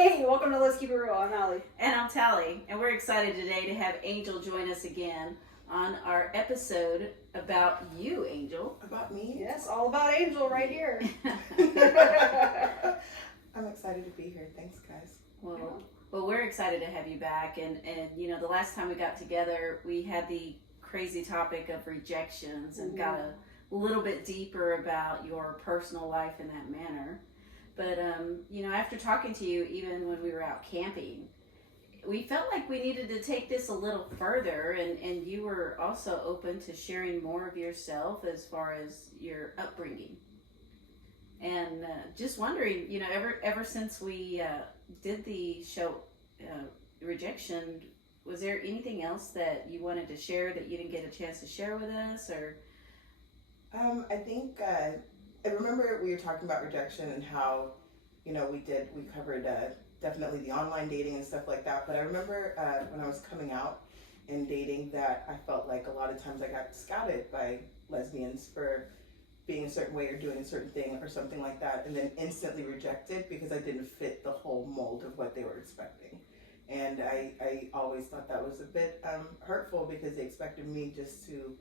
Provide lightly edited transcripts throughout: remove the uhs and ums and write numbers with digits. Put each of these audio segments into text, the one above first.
Hey, welcome to Let's Keep It Real. I'm Allie. And I'm Tally, and we're excited today to have Angel join us again on our episode about you, Angel. About me? Yes, all about Angel right here. I'm excited to be here. Thanks, guys. Well, we're excited to have you back, and you know, the last time we got together, we had the crazy topic of rejections and got a little bit deeper about your personal life in that manner. But, you know, after talking to you, even when we were out camping, we felt like we needed to take this a little further, and you were also open to sharing more of yourself as far as your upbringing. And just wondering, you know, ever since we did the show Rejection, was there anything else that you wanted to share that you didn't get a chance to share with us? Or I think I remember we were talking about rejection and how, you know, we covered definitely the online dating and stuff like that. But I remember when I was coming out and dating that I felt like a lot of times I got scouted by lesbians for being a certain way or doing a certain thing or something like that, and then instantly rejected because I didn't fit the whole mold of what they were expecting. And I always thought that was a bit hurtful because they expected me just to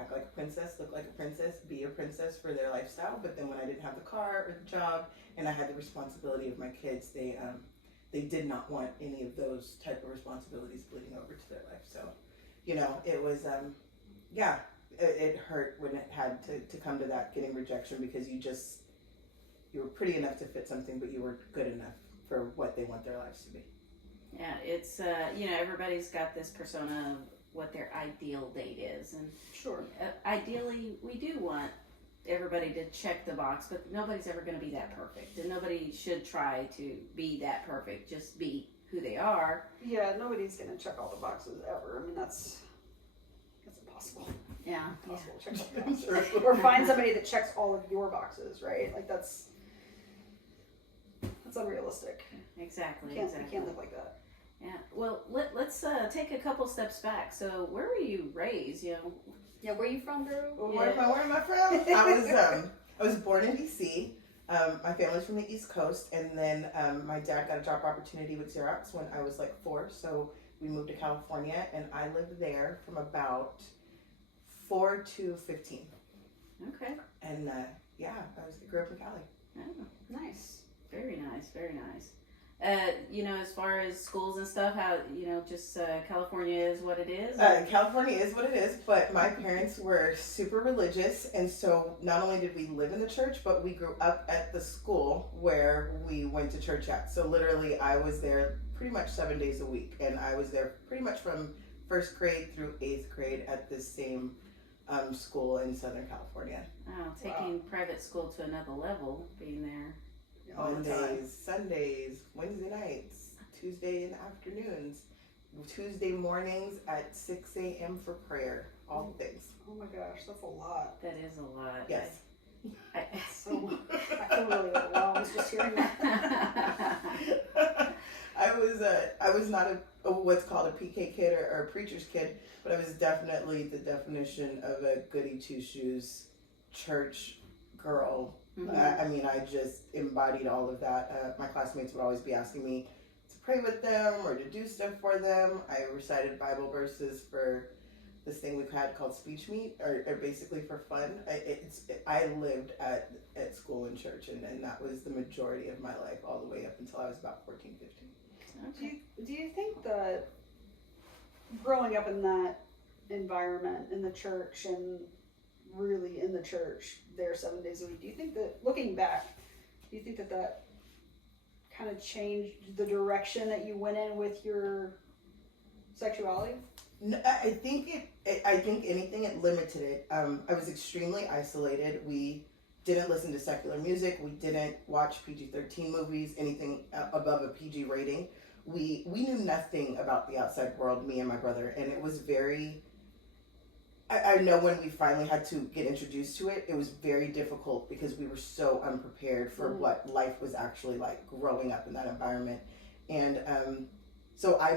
act like a princess, look like a princess, be a princess for their lifestyle. But then when I didn't have the car or the job and I had the responsibility of my kids, they did not want any of those type of responsibilities bleeding over to their life. So, you know, it was, it hurt when it had to come to that, getting rejection, because you were pretty enough to fit something, but you weren't good enough for what they want their lives to be. yeah, it's you know, everybody's got this persona of what their ideal date is, and Sure. Ideally we do want everybody to check the box, but nobody's ever going to be that perfect, and nobody should try to be that perfect. Just be who they are. Yeah, nobody's gonna check all the boxes ever. I mean, that's impossible. Yeah, Impossible to check all the boxes. Or find somebody that checks all of your boxes, right? Like that's unrealistic. exactly. You can't exactly. live like that. Yeah. Well, let's take a couple steps back. So, where were you raised? You know. Yeah, where you from, Drew? Well, where am I from? I was born in DC. My family's from the East Coast, and then my dad got a job opportunity with Xerox when I was like 4, so we moved to California, and I lived there from about 4 to 15. Okay. And I grew up in Cali. Oh, Nice. very nice. Very nice. You know, as far as schools and stuff, how, you know, just California is what it is? California is what it is, but my parents were super religious, and so not only did we live in the church, but we grew up at the school where we went to church at. So literally, I was there pretty much 7 days a week, and I was there pretty much from 1st grade through 8th grade at this same school in Southern California. Oh, taking private school to another level, being there. All the time. Mondays, Sundays, Wednesday nights, Tuesday in afternoons, Tuesday mornings at 6 a.m. for prayer. All the things. Oh my gosh, that's a lot. That is a lot. Yes. So I feel really overwhelmed just hearing that. I was not a what's called a PK kid or a preacher's kid, but I was definitely the definition of a goody two shoes church girl. Mhm. I mean, I just embodied all of that. My classmates would always be asking me to pray with them or to do stuff for them. I recited Bible verses for this thing we've had called speech meet, or basically for fun. I lived at school and church, and that was the majority of my life all the way up until I was about 14, 15. Okay. Do you think that growing up in that environment in the church and really in the church there 7 days a week, do you think that, looking back, do you think that kind of changed the direction that you went in with your sexuality? No, I think anything, it limited it. I was extremely isolated. We didn't listen to secular music. We didn't watch PG-13 movies, anything above a PG rating. We knew nothing about the outside world, me and my brother, and it was very, I know when we finally had to get introduced to it, it was very difficult because we were so unprepared for what life was actually like growing up in that environment. And so I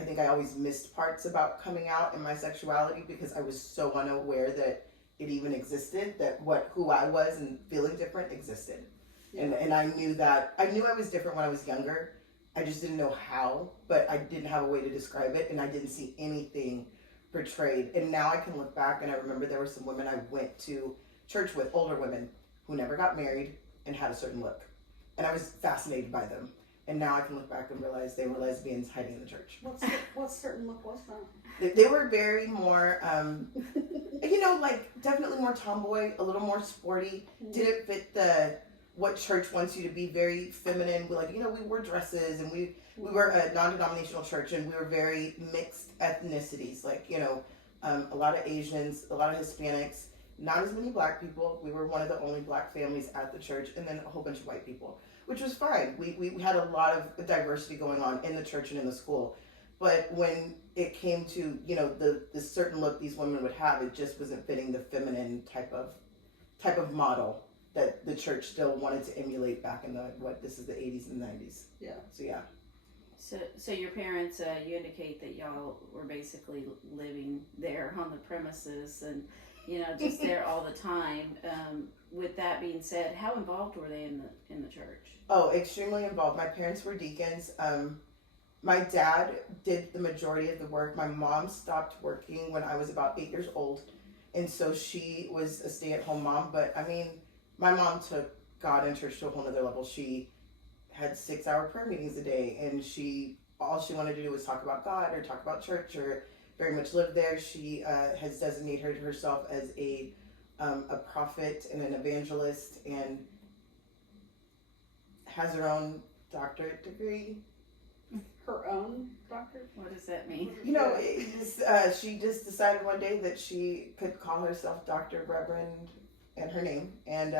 think I always missed parts about coming out and my sexuality because I was so unaware that it even existed, that who I was and feeling different existed. Yeah. And I knew I was different when I was younger, I just didn't know how, but I didn't have a way to describe it, and I didn't see anything portrayed. And now I can look back, and I remember there were some women I went to church with, older women, who never got married and had a certain look. And I was fascinated by them. And now I can look back and realize they were lesbians hiding in the church. What certain look was that? They were very more, definitely more tomboy, a little more sporty. Didn't fit what church wants you to be, very feminine. We wore dresses, and we were a non-denominational church, and we were very mixed ethnicities. A lot of Asians, a lot of Hispanics, not as many black people. We were one of the only black families at the church, and then a whole bunch of white people, which was fine. We had a lot of diversity going on in the church and in the school. But when it came to, the certain look these women would have, it just wasn't fitting the feminine type of model that the church still wanted to emulate back in the 80s and 90s. Yeah. So, yeah. So your parents, you indicate that y'all were basically living there on the premises and, just there all the time. With that being said, how involved were they in the church? Oh, extremely involved. My parents were deacons. My dad did the majority of the work. My mom stopped working when I was about 8 years old, and so she was a stay-at-home mom. But my mom took God and church to a whole other level. She had 6-hour prayer meetings a day, and all she wanted to do was talk about God or talk about church, or very much lived there. She has designated herself as a prophet and an evangelist, and has her own doctorate degree. Her own doctor? What does that mean? She just decided one day that she could call herself Dr. Reverend and her name, and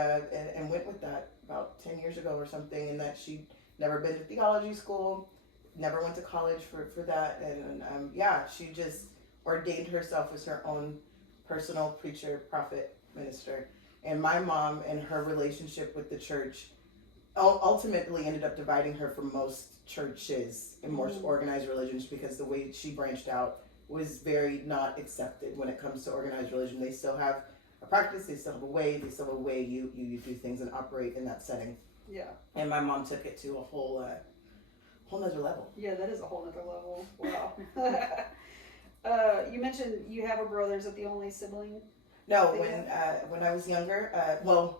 went with that about 10 years ago or something, and that she'd never been to theology school, never went to college for that, and she just ordained herself as her own personal preacher, prophet, minister. And my mom and her relationship with the church ultimately ended up dividing her from most churches and more organized religions, because the way she branched out was very not accepted when it comes to organized religion. They still have a practice, they still have a way you do things and operate in that setting. Yeah. And my mom took it to a whole nother level. Yeah, that is a whole nother level. Wow. You mentioned you have a brother. Is it the only sibling? No, when I was younger,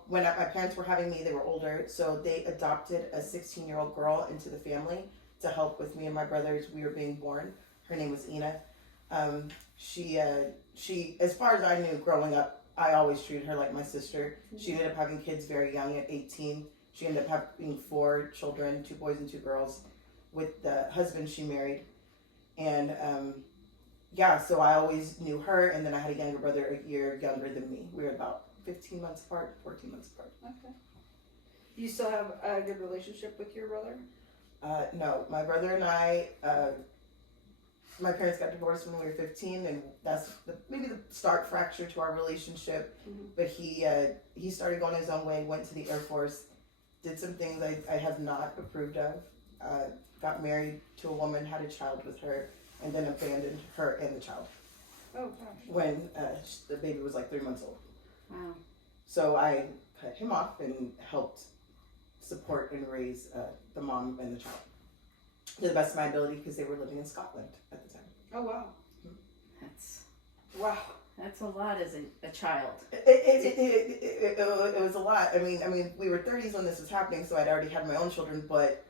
when my parents were having me, they were older, so they adopted a 16-year-old girl into the family to help with me and my brothers. We were being born. Her name was Ina. She, as far as I knew growing up, I always treated her like my sister. She ended up having kids very young at 18. She ended up having 4 children, 2 boys and 2 girls, with the husband she married. And so I always knew her, and then I had a younger brother a year younger than me. We were about 15 months apart, 14 months apart. Okay. Do you still have a good relationship with your brother? No, my brother and I, my parents got divorced when we were 15, and that's maybe the stark fracture to our relationship. Mm-hmm. But he started going his own way, went to the Air Force, did some things I have not approved of, got married to a woman, had a child with her, and then abandoned her and the child. Oh, gosh. When the baby was like 3 months old. Wow. So I cut him off and helped support and raise the mom and the child to the best of my ability, because they were living in Scotland at the time. Oh, wow. Wow. That's a lot as a child. It was a lot. I mean, we were 30s when this was happening, so I'd already had my own children, but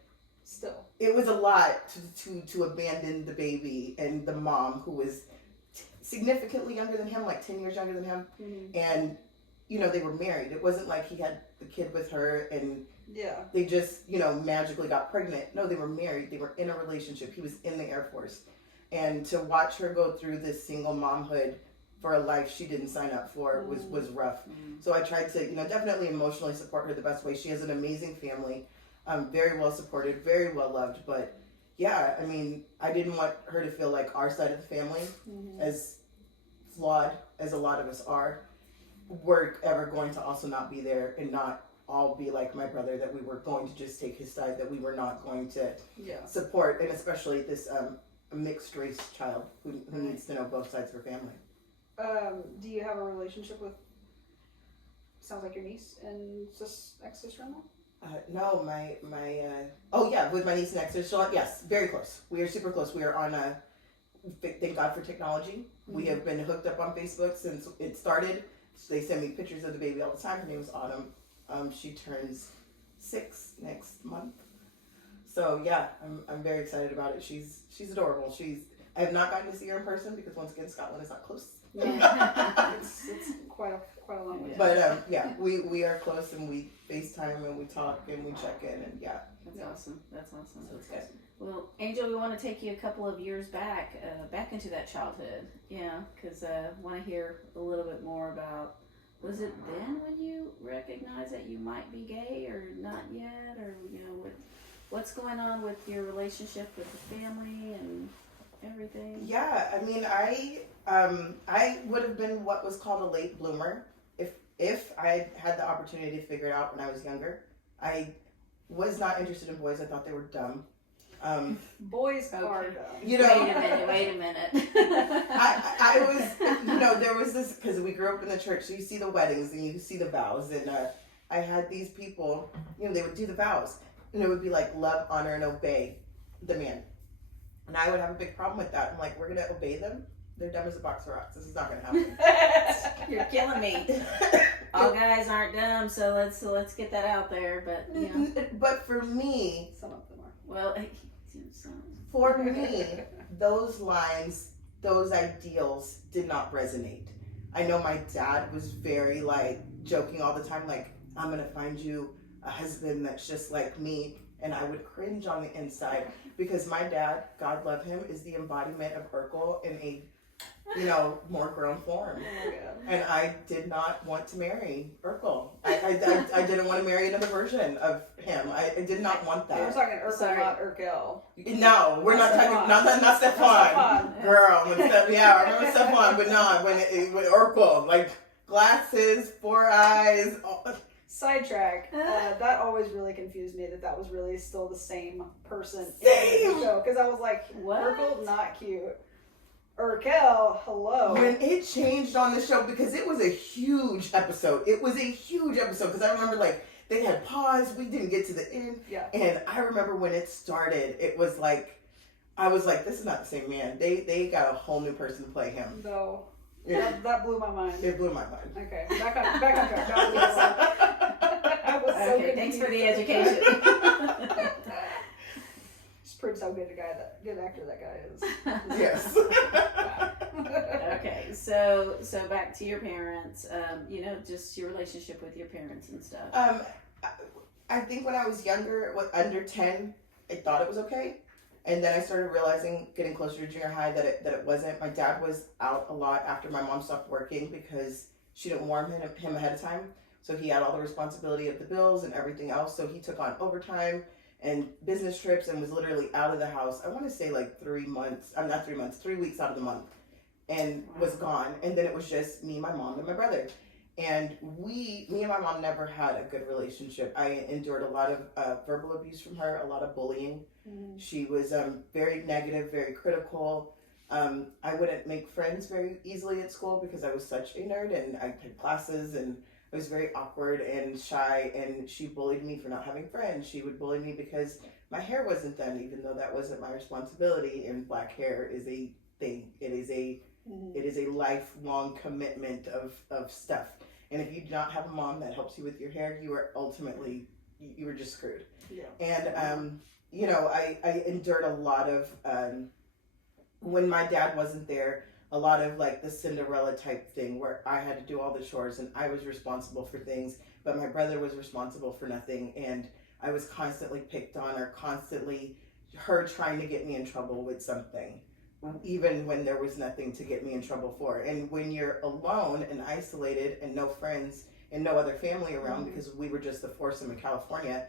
still, it was a lot to abandon the baby and the mom, who was significantly younger than him, like 10 years younger than him. Mm-hmm. And they were married. It wasn't like he had the kid with her and they just magically got pregnant. No, they were married. They were in a relationship. He was in the Air Force, and to watch her go through this single momhood for a life she didn't sign up for was rough. Mm-hmm. So I tried to definitely emotionally support her the best way. She has an amazing family. Very well supported, very well loved, but I didn't want her to feel like our side of the family, as flawed as a lot of us are, were ever going to also not be there, and not all be like my brother, that we were going to just take his side, that we were not going to support, and especially this mixed race child who needs to know both sides of her family. Do you have a relationship with, sounds like your niece and ex-sister-in-law? No, oh yeah, with my niece next. So yes, very close. We are super close. We are on thank God for technology. We have been hooked up on Facebook since it started. So they send me pictures of the baby all the time. Her name is Autumn. She turns 6 next month. So yeah, I'm very excited about it. She's adorable. I have not gotten to see her in person because once again Scotland is not close. Yeah. it's quite a long way. But yeah, we are close and we FaceTime and we talk and we check in and yeah. That's awesome. That's awesome. So it's good. Well, Angel, we want to take you a couple of years back into that childhood. Yeah, because I want to hear a little bit more about, was it then when you recognized that you might be gay or not yet? Or, what's going on with your relationship with the family and everything? Yeah, I mean, I would have been what was called a late bloomer if I had the opportunity to figure it out when I was younger. I was not interested in boys. I thought they were dumb. Boys are dumb. Wait a minute. I was, there was this, because we grew up in the church, so you see the weddings and you see the vows, and I had these people, they would do the vows, and it would be like love, honor, and obey the man. And I would have a big problem with that. I'm like, we're going to obey them? They're dumb as a box of rocks. This is not going to happen. You're killing me. All guys aren't dumb, so let's get that out there. But But for me, some of them are. Well, for me, those lines, those ideals did not resonate. I know my dad was very joking all the time, I'm going to find you a husband that's just like me. And I would cringe on the inside because my dad, God love him, is the embodiment of Urkel in a, more grown form. Oh my God. And I did not want to marry Urkel. I didn't want to marry another version of him. I did not want that. We're talking Urkel, not Urkel. No, we're not talking, not Stefan. Girl, I remember Stefan, but not when Urkel, glasses, 4 eyes. Sidetrack. That always really confused me that was really still the same person Same! in the show. Because I was like, what? Urkel, not cute. Urkel, hello. When it changed on the show, because it was a huge episode. It was a huge episode because I remember they had paused. We didn't get to the end. Yeah. And I remember when it started, it was I was like, this is not the same man. They got a whole new person to play him. No. Yeah. That blew my mind. It blew my mind. Okay, back on track. I was so Okay, thanks for the education. Just proves how good actor that guy is. Yes. Okay, so back to your parents. Just your relationship with your parents and stuff. I think when I was younger, under 10, I thought it was okay. And then I started realizing, getting closer to junior high, that it wasn't. My dad was out a lot after my mom stopped working because she didn't warn him ahead of time. So he had all the responsibility of the bills and everything else. So he took on overtime and business trips and was literally out of the house. I want to say 3 months. I'm not 3 months, 3 weeks out of the month, and was gone. And then it was just me, my mom, and my brother. And me and my mom never had a good relationship. I endured a lot of verbal abuse from her, a lot of bullying. Mm. She was very negative, very critical. I wouldn't make friends very easily at school because I was such a nerd and I had classes and I was very awkward and shy, and she bullied me for not having friends. She would bully me because my hair wasn't done, even though that wasn't my responsibility, and black hair is a thing. It is a lifelong commitment of stuff. And if you do not have a mom that helps you with your hair, you were just screwed. Yeah. And I endured a lot of when my dad wasn't there, a lot of the Cinderella type thing where I had to do all the chores and I was responsible for things, but my brother was responsible for nothing, and I was constantly picked on, or constantly her trying to get me in trouble with something, even when there was nothing to get me in trouble for. And when you're alone and isolated and no friends and no other family around, because we were just the foursome in California,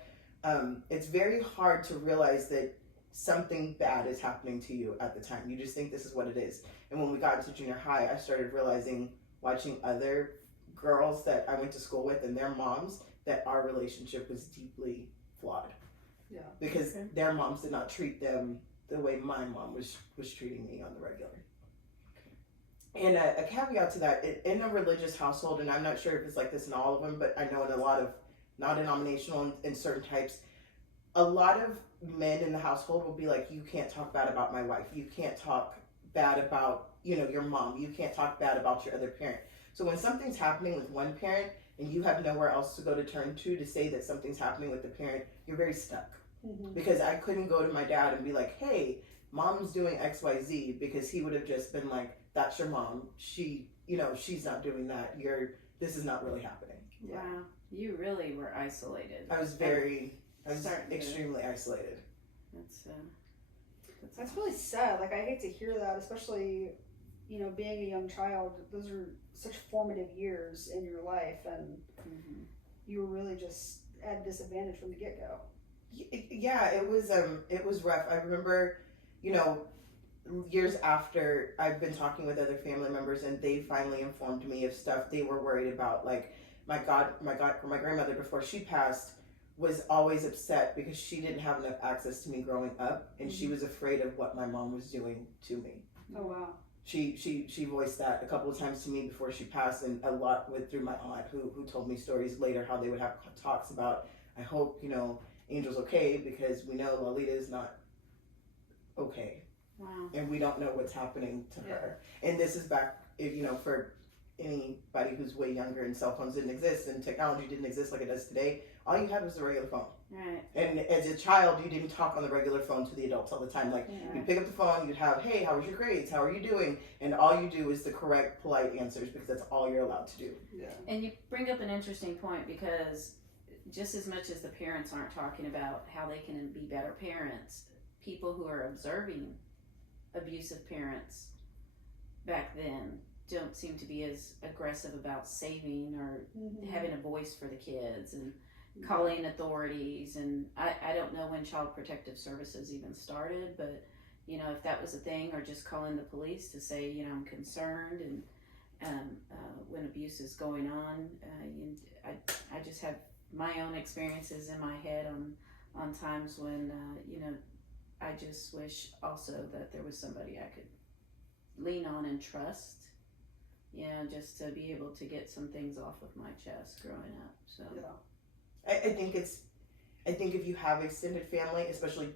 it's very hard to realize that something bad is happening to you at the time. You just think this is what it is. And when we got into junior high, I started realizing, watching other girls that I went to school with and their moms, that our relationship was deeply flawed. Yeah. Because their moms did not treat them the way my mom was treating me on the regular. And a caveat to that, in a religious household, and I'm not sure if it's like this in all of them, but I know in a lot of non-denominational and certain types, a lot of men in the household will be like, you can't talk bad about my wife. You can't talk bad about, your mom. You can't talk bad about your other parent. So when something's happening with one parent and you have nowhere else to go to turn to say that something's happening with the parent, you're very stuck. Mm-hmm. Because I couldn't go to my dad and be like, hey, mom's doing XYZ, because he would have just been like, that's your mom. She's not doing that. This is not really happening. Yeah. Wow, you really were isolated. I was extremely isolated. That's really sad. Like, I hate to hear that, especially, being a young child. Those are such formative years in your life, and you were really just at a disadvantage from the get-go. Yeah, it was rough. I remember, years after, I've been talking with other family members, and they finally informed me of stuff they were worried about. Like, my grandmother, before she passed, was always upset because she didn't have enough access to me growing up, and she was afraid of what my mom was doing to me. Oh wow. She voiced that a couple of times to me before she passed, and a lot through my aunt, who told me stories later how they would have talks about, I hope Angel's okay, because we know Lolita is not okay. Wow. And we don't know what's happening to her. And this is back, for anybody who's way younger, and cell phones didn't exist and technology didn't exist like it does today. All you had was the regular phone. Right. And as a child, you didn't talk on the regular phone to the adults all the time. Like, you'd pick up the phone, you'd have, hey, how was your grades? How are you doing? And all you do is the correct, polite answers, because that's all you're allowed to do. Yeah. And you bring up an interesting point, because just as much as the parents aren't talking about how they can be better parents, people who are observing abusive parents back then don't seem to be as aggressive about saving or having a voice for the kids and calling authorities. And I don't know when Child Protective Services even started, but if that was a thing, or just calling the police to say, I'm concerned, and when abuse is going on, I just have my own experiences in my head on times when I just wish also that there was somebody I could lean on and trust, just to be able to get some things off of my chest growing up. So yeah. I think if you have extended family, especially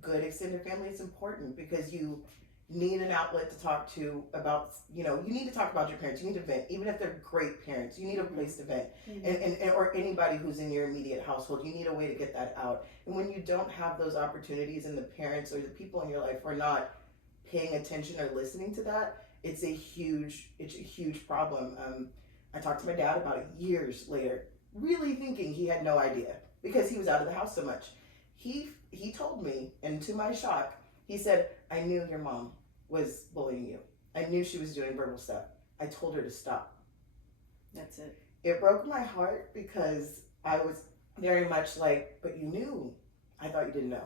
good extended family, it's important, because you need an outlet to talk to about, you need to talk about your parents. You need to vent, even if they're great parents. You need a place to vent, and or anybody who's in your immediate household. You need a way to get that out. And when you don't have those opportunities, and the parents or the people in your life are not paying attention or listening to that, it's a huge problem. I talked to my dad about it years later, really thinking he had no idea, because he was out of the house so much. He told me, and to my shock, he said, I knew your mom was bullying you. I knew she was doing verbal stuff. I told her to stop. that's it. It broke my heart, because I was very much like, but you knew. I thought you didn't know.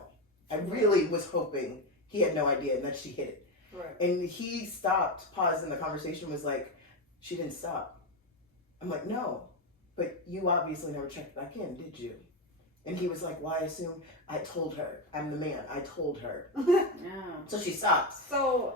I really was hoping he had no idea and that she hid it. Right. And he stopped, paused, and the conversation was like, she didn't stop. I'm like, no, but you obviously never checked back in, did you? And he was like, well, I assume I told her. I'm the man. I told her. Yeah. So she stops. So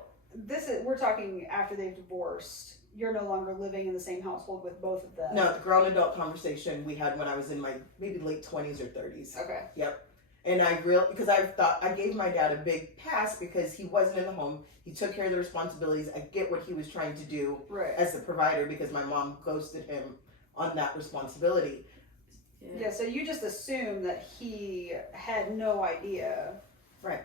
we're talking after they've divorced. You're no longer living in the same household with both of them. No, the grown adult conversation we had when I was in my maybe late 20s or 30s. Okay. Yep. And because I gave my dad a big pass, because he wasn't in the home. He took care of the responsibilities. I get what he was trying to do as the provider, because my mom ghosted him on that responsibility. Yeah, so you just assumed that he had no idea. Right.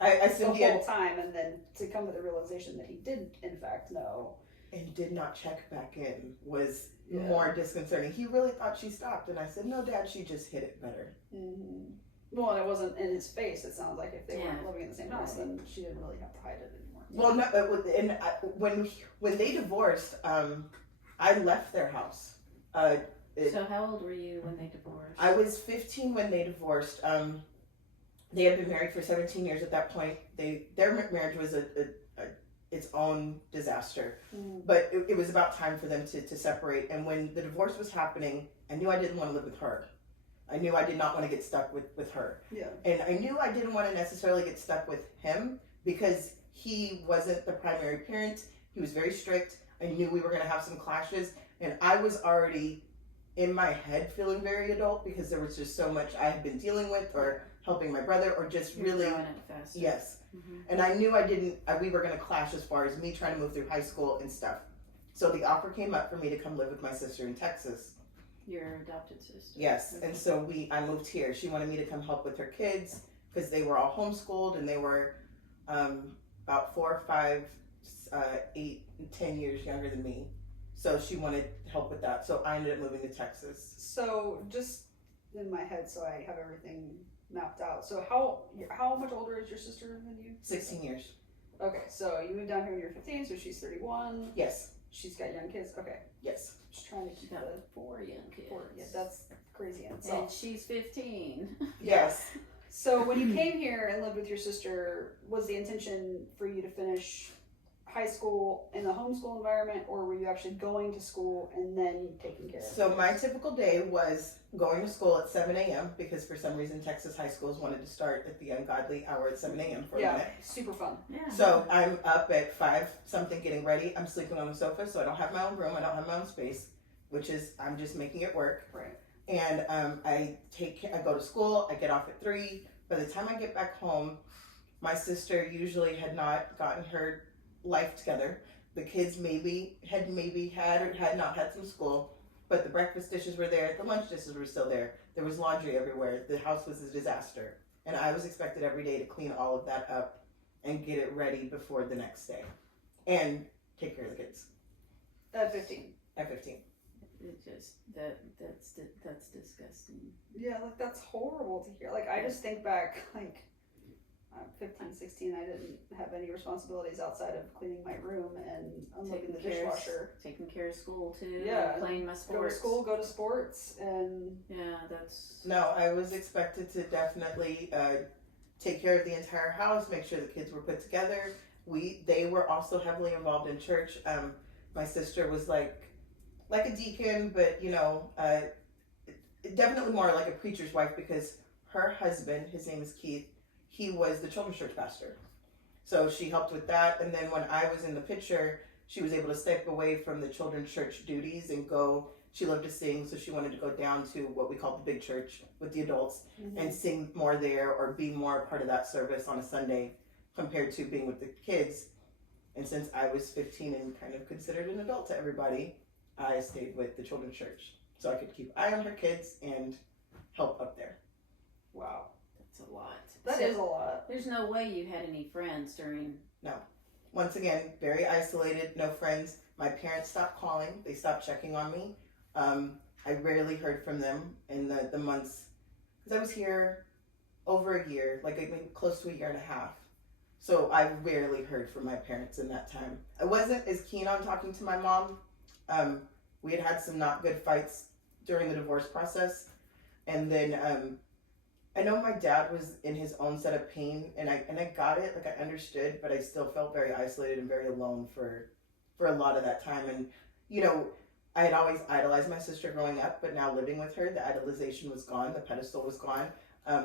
I assumed the whole time, and then to come to the realization that he did in fact know. And did not check back in was more disconcerting. He really thought she stopped, and I said, no, Dad, she just hid it better. Mm-hmm. Well, and it wasn't in his face. It sounds like if they weren't living in the same house, then she didn't really have to hide it anymore. Well, no, and when they divorced, I left their house. So how old were you when they divorced? I was 15 when they divorced. They had been married for 17 years at that point. Their marriage was its own disaster. But it was about time for them to separate. And when the divorce was happening, I knew I didn't want to live with her. I knew I did not want to get stuck with her. Yeah. And I knew I didn't want to necessarily get stuck with him, because he wasn't the primary parent. He was very strict. I knew we were going to have some clashes. And I was already in my head feeling very adult because there was just so much I had been dealing with or helping my brother or just You're really growing up faster. yes. Mm-hmm. And I knew we were going to clash as far as me trying to move through high school and stuff. So the offer came up for me to come live with my sister in Texas. Your adopted sister. Yes, Okay. and so I moved here. She wanted me to come help with her kids because they were all homeschooled and they were about 4, 5, 8, and 10 years younger than me. So she wanted help with that. So I ended up moving to Texas. So just in my head, so I have everything mapped out. So how much older is your sister than you? 16 years. Okay, so you moved down here when you were 15, so she's 31. Yes. She's got young kids. Okay, Yes. just trying to She's keep got the 4 young kids. Yeah, that's crazy in itself. And she's 15. Yes. So when you came here and lived with your sister, was the intention for you to finish high school in a homeschool environment, or were you actually going to school and then taking care of So it? my typical day was going to school at 7 a.m. because for some reason Texas high schools wanted to start at the ungodly hour at 7 a.m. for a Yeah, minute. super fun. Yeah. So I'm up at 5 something getting ready. I'm sleeping on the sofa, so I don't have my own room. I don't have my own space, which is I'm just making it work. Right. And I go to school. I get off at 3. By the time I get back home, my sister usually had not gotten her life together. The kids maybe had or had not had some school, but the breakfast dishes were there. The lunch dishes were still there. There was laundry everywhere. The house was a disaster, and I was expected every day to clean all of that up and get it ready before the next day, and take care of the kids. At 15. At 15. It just that's disgusting. Yeah, like that's horrible to hear. Like I just think back, like I'm 15, 16, I didn't have any responsibilities outside of cleaning my room and unloading the dishwasher. Taking care of school too. Yeah. Playing my Go to sports. school, go to sports, and Yeah, that's. No, I was expected to definitely take care of the entire house, make sure the kids were put together. They were also heavily involved in church. My sister was like a deacon, but definitely more like a preacher's wife because her husband, his name is Keith, he was the children's church pastor. So she helped with that, and then when I was in the picture, she was able to step away from the children's church duties and go. She loved to sing, so she wanted to go down to what we call the big church with the adults and sing more there or be more a part of that service on a Sunday compared to being with the kids. And since I was 15 and kind of considered an adult to everybody, I stayed with the children's church so I could keep an eye on her kids and help up there. wow, That's a lot. that So is a lot. There's no way you had any friends during. Once again, very isolated, no friends. My parents stopped calling. They stopped checking on me. I rarely heard from them in the months, because I was here over a year, like maybe close to a year and a half. So I rarely heard from my parents in that time. I wasn't as keen on talking to my mom. We had some not good fights during the divorce process. And then I know my dad was in his own set of pain, and I got it, like I understood, but I still felt very isolated and very alone for a lot of that time. And I had always idolized my sister growing up, but now living with her, the idolization was gone, the pedestal was gone.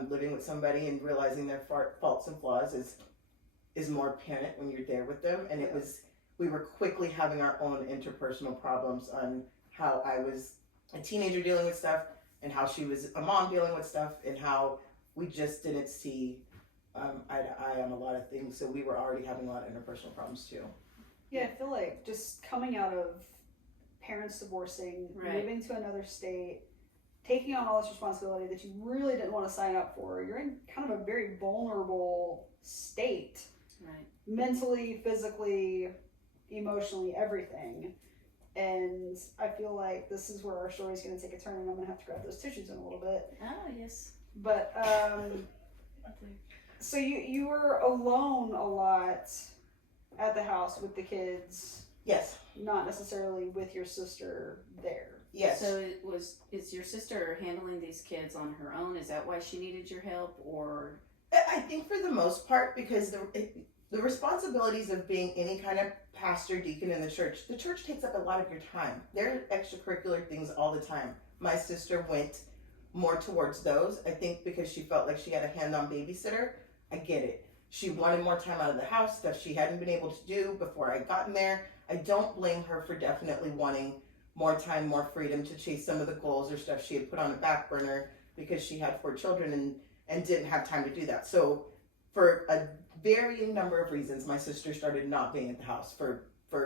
Living with somebody and realizing their faults and flaws is more apparent when you're there with them. And we were quickly having our own interpersonal problems on how I was a teenager dealing with stuff and how she was a mom dealing with stuff and how we just didn't see eye to eye on a lot of things. So we were already having a lot of interpersonal problems too. Yeah, I feel like just coming out of parents divorcing, Right. moving to another state, taking on all this responsibility that you really didn't want to sign up for, you're in kind of a very vulnerable state. Right. Mentally, physically, emotionally, everything. And I feel like this is where our story's going to take a turn, and I'm going to have to grab those tissues in a little bit. Oh, yes. But, so you were alone a lot at the house with the kids, Yes. not necessarily with your sister there. Yes. So is your sister handling these kids on her own? Is that why she needed your help, or? I think for the most part, because the responsibilities of being any kind of pastor, deacon in the church takes up a lot of your time. There are extracurricular things all the time. My sister went more towards those, I think because she felt like she had a hand-on babysitter. I get it. She wanted more time out of the house, stuff she hadn't been able to do before I got in there. I don't blame her for definitely wanting more time, more freedom to chase some of the goals or stuff she had put on a back burner because she had 4 children and didn't have time to do that. So for a varying number of reasons, my sister started not being at the house for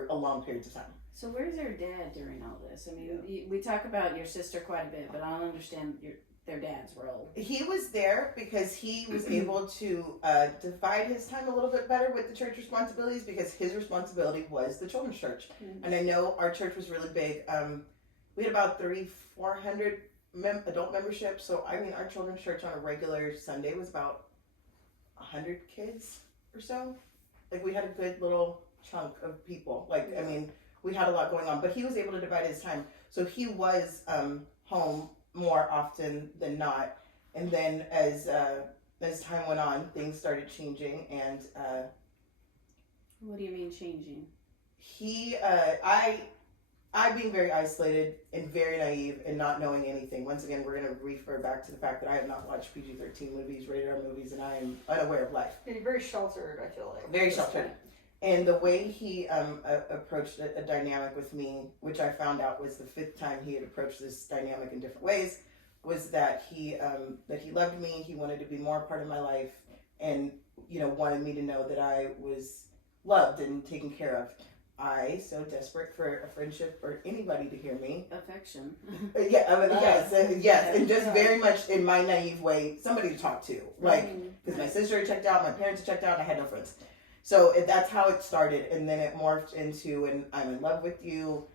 a long period of time. So where's their dad during all this? I mean, we talk about your sister quite a bit, but I don't understand their dad's role. He was there because he was able to divide his time a little bit better with the church responsibilities, because his responsibility was the children's church. Mm-hmm. And I know our church was really big. We had about 3,400 adult membership. So I mean, our children's church on a regular Sunday was about 100 kids or so. Like, we had a good little chunk of people. Like, I mean, we had a lot going on, but he was able to divide his time. So he was home more often than not. And then as time went on, things started changing. And What do you mean changing? I being very isolated and very naive and not knowing anything. Once again, we're going to refer back to the fact that I have not watched PG-13 movies, rated R movies, and I am unaware of life. You're very sheltered, I feel like. Very sheltered. And the way he approached a dynamic with me, which I found out was the 5th time he had approached this dynamic in different ways, was that he loved me. He wanted to be more a part of my life, and wanted me to know that I was loved and taken care of. I, so desperate for a friendship or anybody to hear me. Affection. Yes, and just very much in my naive way, somebody to talk to. Like, because my sister had checked out, my parents had checked out, and I had no friends. So that's how it started, and then it morphed into, and I'm in love with you.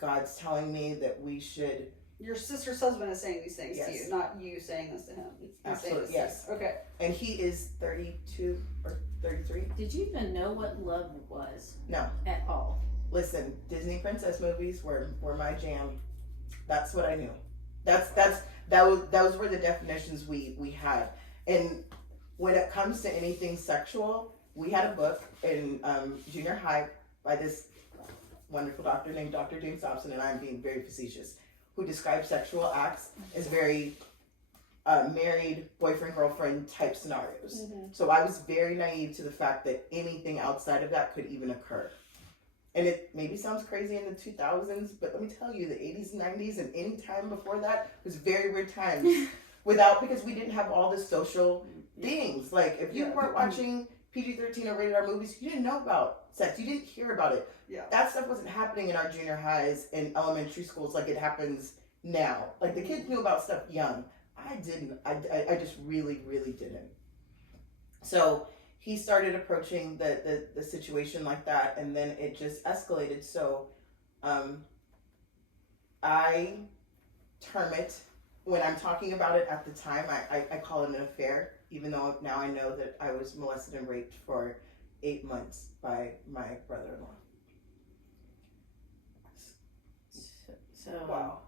God's telling me that we should. Your sister's husband is saying these things to you, not you saying this to him. Absolutely, yes. Okay. And he is 32 or 33. Did you even know what love was? No. At all? Listen, Disney princess movies were my jam. That's what I knew. Those were the definitions we had. And when it comes to anything sexual, we had a book in junior high by this wonderful doctor named Dr. James Dobson, and I'm being very facetious, who describes sexual acts as very married, boyfriend-girlfriend type scenarios. Mm-hmm. So I was very naive to the fact that anything outside of that could even occur. And it maybe sounds crazy in the 2000s, but let me tell you, the 80s and 90s and any time before that was very weird times. Because we didn't have all the social things. Like, if you weren't watching PG-13 or rated R movies, you didn't know about sex. You didn't hear about it. Yeah. That stuff wasn't happening in our junior highs and elementary schools like it happens now. Like, the kids knew about stuff young. I didn't. I just really, really didn't. So he started approaching the situation like that, and then it just escalated. So I term it, when I'm talking about it at the time, I call it an affair, even though now I know that I was molested and raped for 8 months by my brother-in-law. So wow.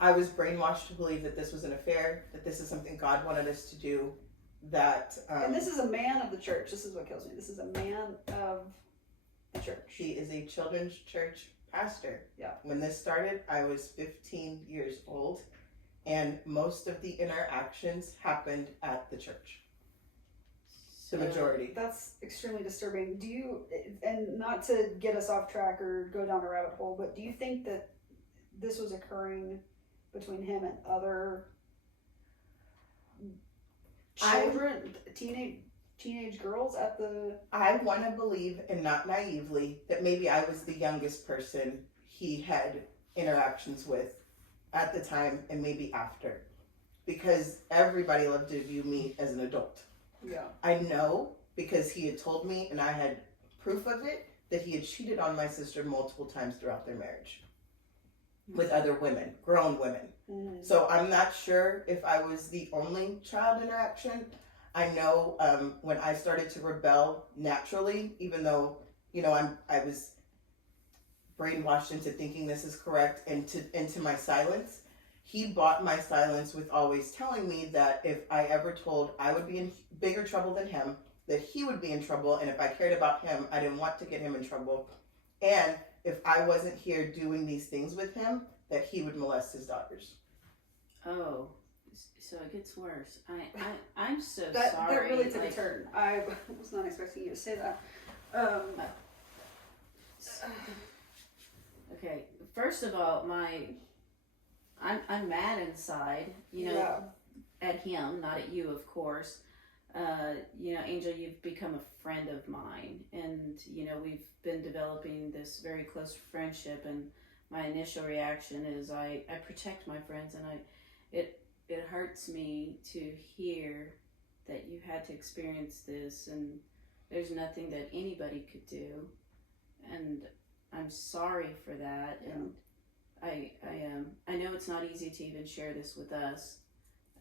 I was brainwashed to believe that this was an affair, that this is something God wanted us to do, that... and this is a man of the church. This is what kills me. This is a man of the church. He is a children's church pastor. Yeah. When this started, I was 15 years old, and most of the interactions happened at the church. The majority. That's extremely disturbing. Do you, and not to get us off track or go down a rabbit hole, but do you think that this was occurring between him and other children, teenage girls at the... I want to believe, and not naively, that maybe I was the youngest person he had interactions with at the time and maybe after, because everybody loved to view me as an adult. Yeah. I know, because he had told me, and I had proof of it, that he had cheated on my sister multiple times throughout their marriage with other women, grown women. Mm-hmm. So I'm not sure if I was the only child interaction. I know when I started to rebel naturally, even though, I was brainwashed into thinking this is correct, and into my silence. He bought my silence with always telling me that if I ever told, I would be in bigger trouble than him, that he would be in trouble, and if I cared about him, I didn't want to get him in trouble. And if I wasn't here doing these things with him, that he would molest his daughters. Oh, so it gets worse. I'm so sorry. That really took a turn. I was not expecting you to say that. Okay, first of all, I'm mad inside, Yeah. at him, not at you, of course. Angel, you've become a friend of mine, and we've been developing this very close friendship. And my initial reaction is I protect my friends, and it hurts me to hear that you had to experience this, and there's nothing that anybody could do, and I'm sorry for that. Yeah. And I know it's not easy to even share this with us.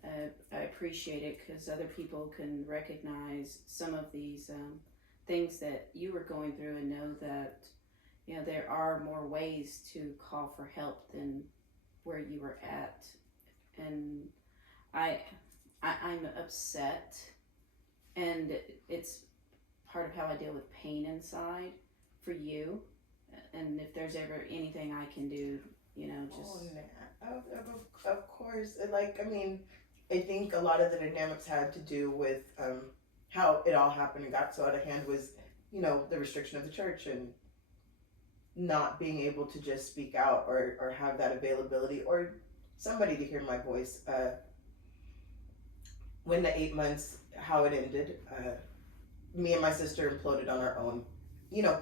I appreciate it because other people can recognize some of these things that you were going through and know that there are more ways to call for help than where you were at. And I'm upset, and it's part of how I deal with pain inside for you. And if there's ever anything I can do, just. Of course. I think a lot of the dynamics had to do with how it all happened and got so out of hand was, the restriction of the church and not being able to just speak out or have that availability or somebody to hear my voice. When the 8 months, how it ended, me and my sister imploded on our own,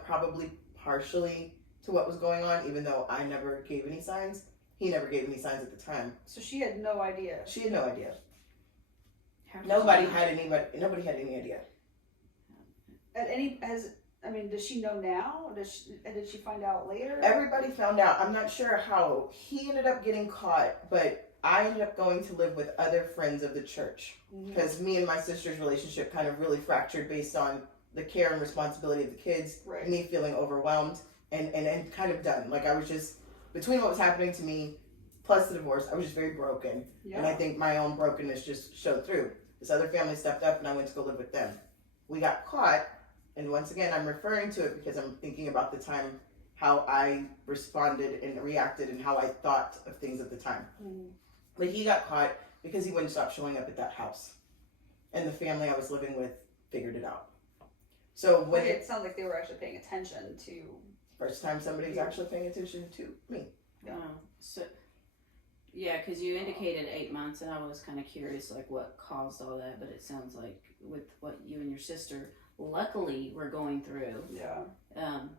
probably partially to what was going on, even though I never gave any signs. He never gave any signs at the time. So she had no idea. She had no idea. Nobody Nobody had any idea. Does she know now? Did she find out later? Everybody found out. I'm not sure how he ended up getting caught, but I ended up going to live with other friends of the church because me and my sister's relationship kind of really fractured based on the care and responsibility of the kids, Right. me feeling overwhelmed and kind of done. Like I was just, between what was happening to me plus the divorce, I was just very broken. Yeah. And I think my own brokenness just showed through. This other family stepped up and I went to go live with them. We got caught, and once again, I'm referring to it because I'm thinking about the time how I responded and reacted and how I thought of things at the time. Mhm. But he got caught because he wouldn't stop showing up at that house. And the family I was living with figured it out. So when it sounds like they were actually paying attention to. first time somebody's actually paying attention to me. Yeah. So, yeah, because you indicated 8 months, and I was kind of curious, like, what caused all that. But it sounds like with what you and your sister luckily were going through, Yeah.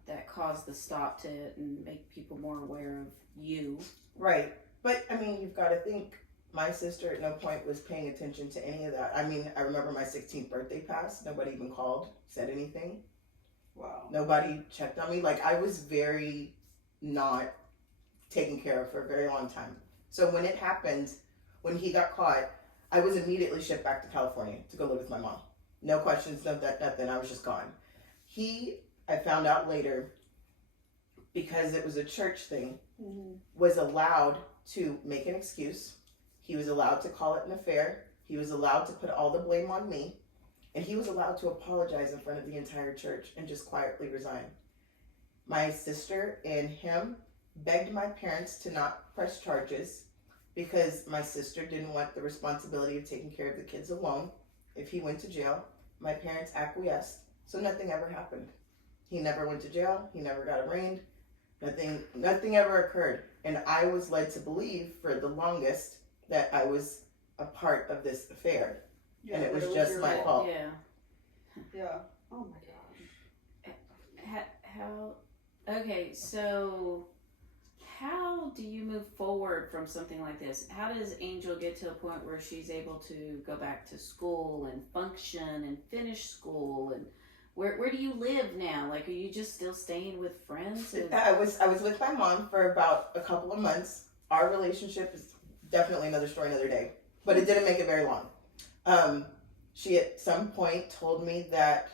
that caused the stop to it and make people more aware of you. Right. But, you've got to think, my sister at no point was paying attention to any of that. I remember my 16th birthday passed. Nobody even called, said anything. Wow. Nobody checked on me. Like, I was very not taken care of for a very long time. So when it happened, when he got caught, I was immediately shipped back to California to go live with my mom. No questions, nothing. I was just gone. I found out later, because it was a church thing, was allowed to make an excuse. He was allowed to call it an affair. He was allowed to put all the blame on me. And he was allowed to apologize in front of the entire church and just quietly resign. My sister and him begged my parents to not press charges because my sister didn't want the responsibility of taking care of the kids alone. If he went to jail, my parents acquiesced, so nothing ever happened. He never went to jail. He never got arraigned. Nothing ever occurred. And I was led to believe for the longest that I was a part of this affair. Yeah, And it was that just your my fault. Yeah. Yeah. Oh my gosh. Okay, so how do you move forward from something like this? How does Angel get to a point where she's able to go back to school and function and finish school? And where do you live now? Like, are you just still staying with friends? I was with my mom for about a couple of months. Our relationship is definitely another story, another day. But it didn't make it very long. She at some point told me that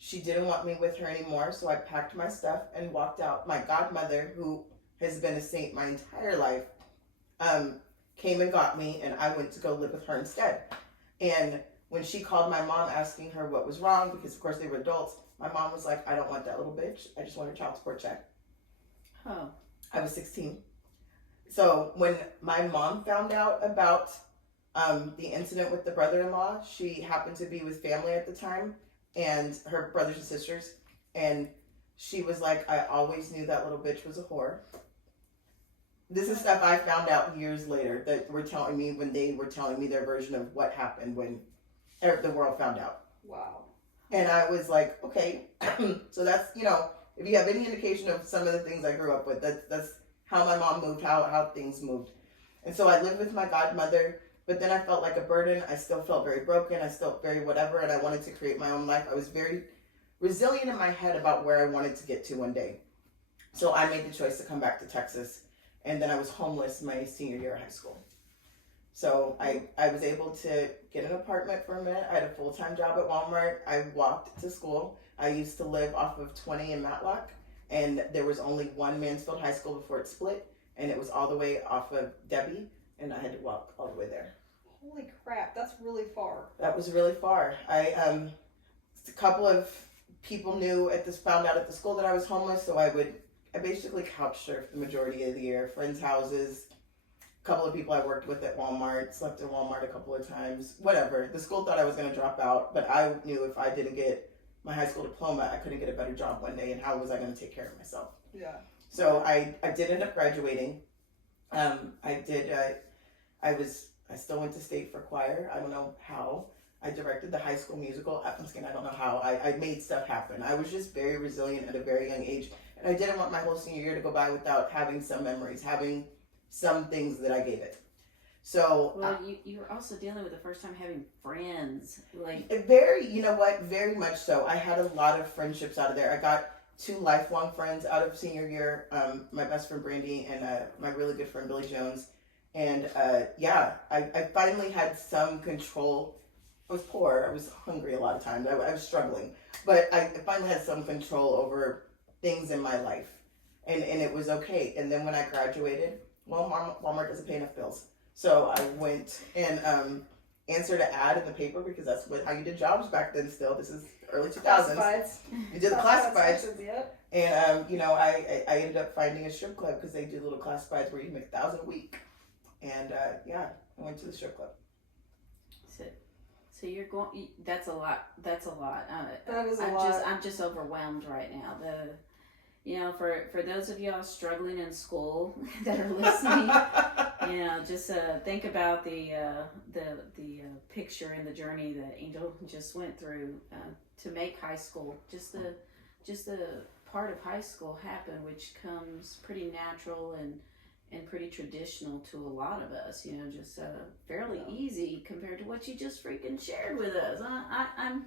she didn't want me with her anymore, so I packed my stuff and walked out. My godmother, who has been a saint my entire life, came and got me, and I went to go live with her instead. And when she called my mom asking her what was wrong, because of course they were adults, my mom was like, I don't want that little bitch. I just want her child support check. Oh. I was 16. So when my mom found out about the incident with the brother-in-law, she happened to be with family at the time, and her brothers and sisters, and she was like, I always knew that little bitch was a whore. This is stuff I found out years later that were telling me when they were telling me their version of what happened when the world found out. Wow. And I was like, okay, so that's, if you have any indication of some of the things I grew up with, that's how my mom moved, how things moved. And so I lived with my godmother, but then I felt like a burden. I still felt very broken. I still very whatever, and I wanted to create my own life. I was very resilient in my head about where I wanted to get to one day. So I made the choice to come back to Texas, and then I was homeless my senior year of high school. So I was able to get an apartment for a minute. I had a full-time job at Walmart. I walked to school. I used to live off of 20 in Matlock, and there was only one Mansfield High School before it split, and it was all the way off of Debbie, and I had to walk all the way there. Holy crap, that's really far. That was really far. A couple of people found out at the school that I was homeless, so I basically couch surfed the majority of the year, friends' houses. A couple of people I worked with at Walmart, slept in Walmart a couple of times, whatever. The school thought I was going to drop out, but I knew if I didn't get my high school diploma, I couldn't get a better job one day, and how was I going to take care of myself? Yeah. So I did end up graduating. I still went to state for choir. I don't know how. I directed the High School Musical. I don't know how. I made stuff happen. I was just very resilient at a very young age. And I didn't want my whole senior year to go by without having some memories, having some things that I gave it. So well, you were also dealing with the first time having friends, like very much so. I had a lot of friendships out of there. I got 2 lifelong friends out of senior year. My best friend Brandy and my really good friend Billy Jones. And I finally had some control. I was poor. I was hungry a lot of times. I was struggling, but I finally had some control over things in my life, and it was okay. And then when I graduated, Walmart doesn't pay enough bills, so I went and answered an ad in the paper because that's how you did jobs back then. Still, this is early 2000s. Classifieds. You did the classifieds, Yep. and I ended up finding a strip club because they do little classifieds where you make $1,000 a week, and I went to the strip club. So you're going. That's a lot. That is a lot. I'm just overwhelmed right now. For those of y'all struggling in school that are listening, just think about the picture and the journey that Angel just went through to make high school. Just the part of high school happen, which comes pretty natural and pretty traditional to a lot of us, just fairly easy compared to what you just freaking shared with us. I've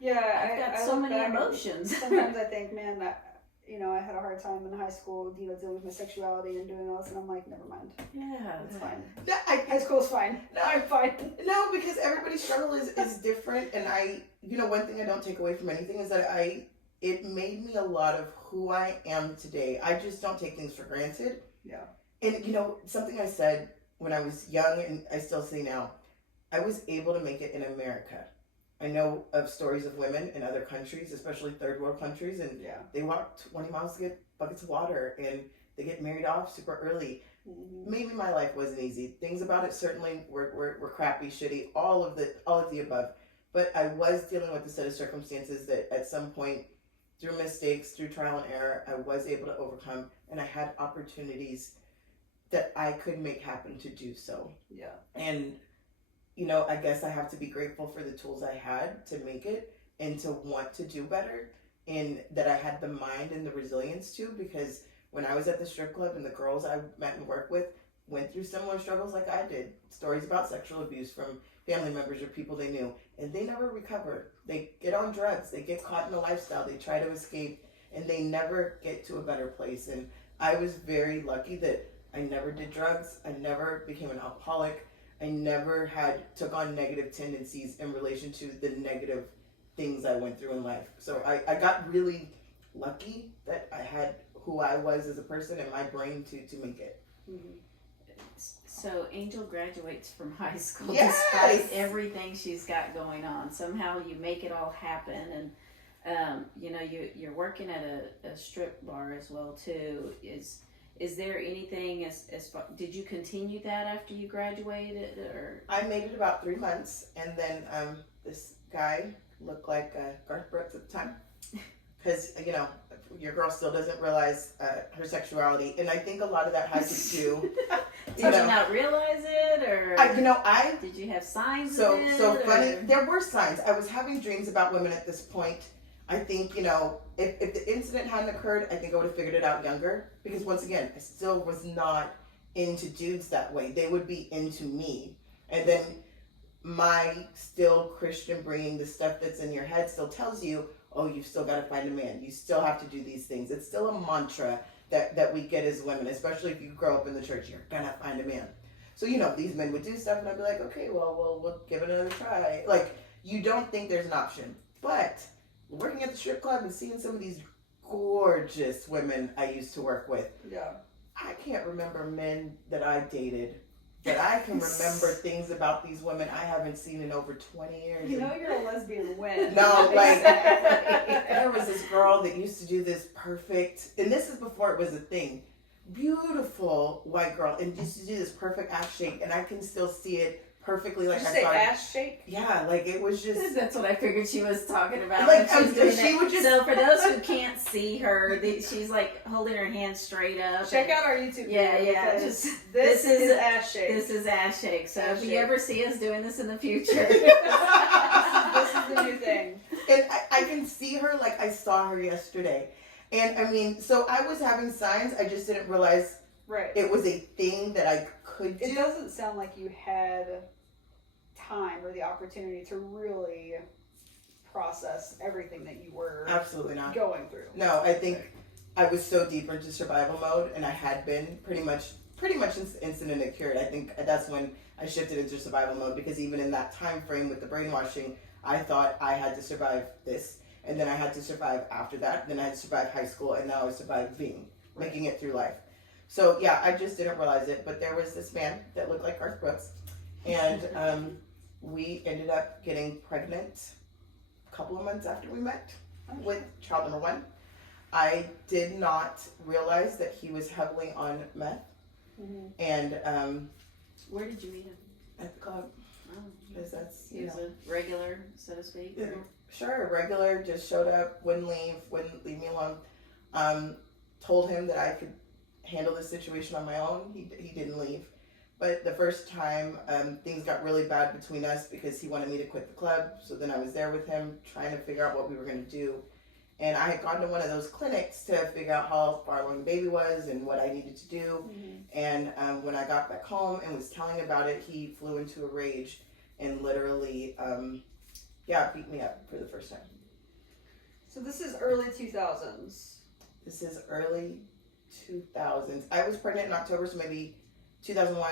got so many emotions. Sometimes I think, man, I had a hard time in high school, dealing with my sexuality and doing all this, and I'm like, never mind. Yeah, it's fine. High school's fine. No, I'm fine. No, because everybody's struggle is different, and one thing I don't take away from anything is that it made me a lot of who I am today. I just don't take things for granted. Yeah. And something I said when I was young, and I still say now, I was able to make it in America. I know of stories of women in other countries, especially third world countries, and they walk 20 miles to get buckets of water, and they get married off super early. Mm-hmm. Maybe my life wasn't easy. Things about it certainly were crappy, shitty, all of the above. But I was dealing with a set of circumstances that at some point, through mistakes, through trial and error, I was able to overcome, and I had opportunities that I could make happen to do so. Yeah. And, I guess I have to be grateful for the tools I had to make it and to want to do better, and that I had the mind and the resilience to, because when I was at the strip club and the girls I met and worked with went through similar struggles like I did, stories about sexual abuse from family members or people they knew, and they never recover. They get on drugs, they get caught in a lifestyle, they try to escape, and they never get to a better place. And I was very lucky that I never did drugs. I never became an alcoholic. I never took on negative tendencies in relation to the negative things I went through in life. So I got really lucky that I had who I was as a person and my brain to make it. Mm-hmm. So Angel graduates from high school despite everything she's got going on. Somehow you make it all happen, and you're working at a strip bar as well too. Is there anything as far, did you continue that after you graduated, or? I made it about 3 months, and then this guy looked like Garth Brooks at the time, because your girl still doesn't realize her sexuality, and I think a lot of that has to do. Did you not realize it, or I did you have signs? So of it, funny. or? There were signs. I was having dreams about women at this point. I think if the incident hadn't occurred, I think I would have figured it out younger. Because once again, I still was not into dudes that way. They would be into me, and then my still Christian bringing the stuff that's in your head still tells you, oh, you've still got to find a man. You still have to do these things. It's still a mantra that we get as women, especially if you grow up in the church. You're gonna find a man. So these men would do stuff, and I'd be like, okay, well, we'll give it another try. Like, you don't think there's an option, but working at the strip club and seeing some of these gorgeous women I used to work with. Yeah. I can't remember men that I dated, but I can remember things about these women I haven't seen in over 20 years. You're a lesbian when. No, like, Exactly. there was this girl that used to do this perfect, and this is before it was a thing, beautiful white girl, and used to do this perfect ass shake, and I can still see it perfectly, like Did you I say saw it. ass shake? Yeah, like it was just. That's what I figured she was talking about. Like, when she's doing she that. would just. So for those who can't see her, she's like holding her hand straight up. Check out our YouTube video. Yeah. because Just this is ass shake. This is ass shake. So Ass if you shake. ever see us doing this in the future, this is the new thing. And I can see her like I saw her yesterday. And I mean, so I was having signs, I just didn't realize Right. it was a thing that I could do. It doesn't sound like you had time or the opportunity to really process everything that you were Absolutely not. going through. No, I think I was so deep into survival mode, and I had been pretty much since the incident occurred. I think that's when I shifted into survival mode, because even in that time frame with the brainwashing, I thought I had to survive this, and then I had to survive after that, then I had to survive high school, and now I survived making it through life. So yeah, I just didn't realize it, but there was this man that looked like Garth Brooks, and we ended up getting pregnant a couple of months after we met with child number 1. I did not realize that he was heavily on meth, and where did you meet him? at the club, Oh, because that's he was a regular, so to speak. Yeah. Sure, regular, just showed up, wouldn't leave me alone. Told him that I could handle the situation on my own. He didn't leave. But the first time, things got really bad between us because he wanted me to quit the club. So then I was there with him trying to figure out what we were going to do. And I had gone to one of those clinics to figure out how far along the baby was and what I needed to do. And when I got back home and was telling about it, he flew into a rage and literally, beat me up for the first time. So this is early 2000s. This is early 2000s. I was pregnant in October, so maybe 2001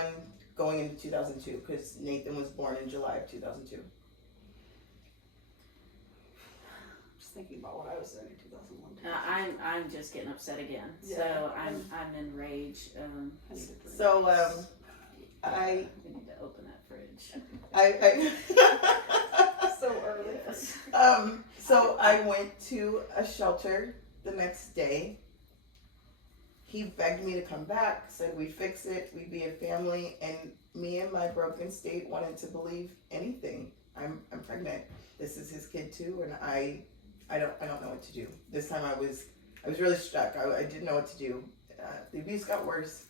going into 2002, because Nathan was born in July of 2002. Just thinking about what I was doing in 2001. I'm just getting upset again. Yeah. So I'm enraged. I need to drink. So we need to open that fridge. I So early. so I went to a shelter the next day. He begged me to come back, said we'd fix it, we'd be a family, and me in my broken state wanted to believe anything. I'm pregnant. This is his kid too, and I don't know what to do. This time I was really stuck. I didn't know what to do. The abuse got worse.